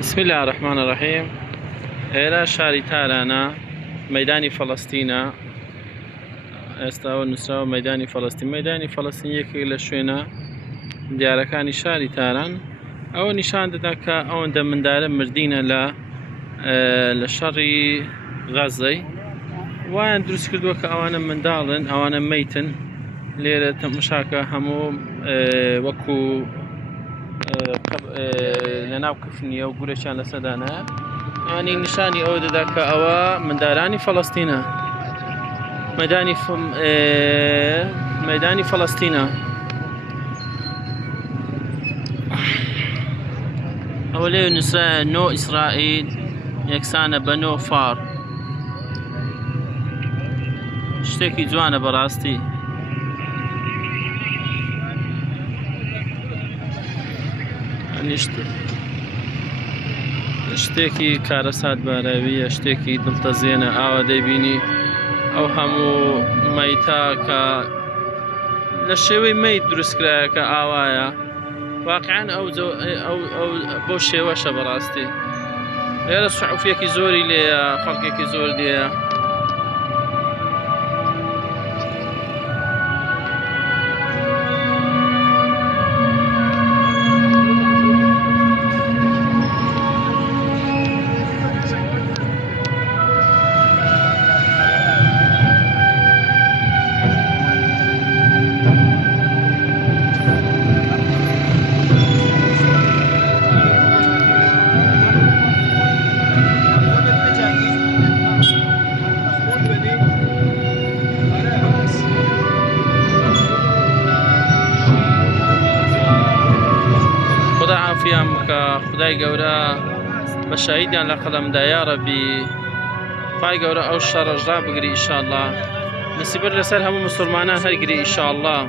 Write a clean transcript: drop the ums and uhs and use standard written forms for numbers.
بسم الله الرحمن الرحيم. إلى شاري تارانا ميداني فلسطين استاو نسراو ميداني فلسطين يكي لشوينا دیارەکانی شاری تاران ئەوە نیشان دەدا کە ئەوەندە منداڵە مردینە لە شەڕی غەزەی وایان دروست کردووە کە ئەوانە منداڵن ئەوانە مەیتن لێرە تەماشاکە هەموو وەکو لەناو کفنیە و گورێکیان لەسەردانە ئەوانی نیشانی ئەوە دەدا کە ئەوە منداڵانی فەڵەستینە مەیدانی فەڵەستینە. ئەوە لێ نووسرایە نۆ ئیسرائیل یەکسانە بە نۆ فار. شتێکی جوانە بەڕاستی. شتێکی کارەسات باراویە، شتێکی دڵتەزیێنە. ئاوا دەیبینی ئەو هەموو مەیتا کە لە شێوەی مەیت دروستکرایە کە ئاوایە واقعاً ئەو بۆ شێوەشە بەڕاستی. لێرە سوحوفیەکی زۆری لێیە، خەڵکێکی زۆر لێیە. عافیان بکە، خدای گەورە بە شاهیدیان لە قەڵەمدا یا ڕەبی. خوای گەورە ئەو شەڕەش ڕابگری ئینشاءالله، نسیبەت لەسەر هەموو موسڵمانان هەرگری ئینشاءالله.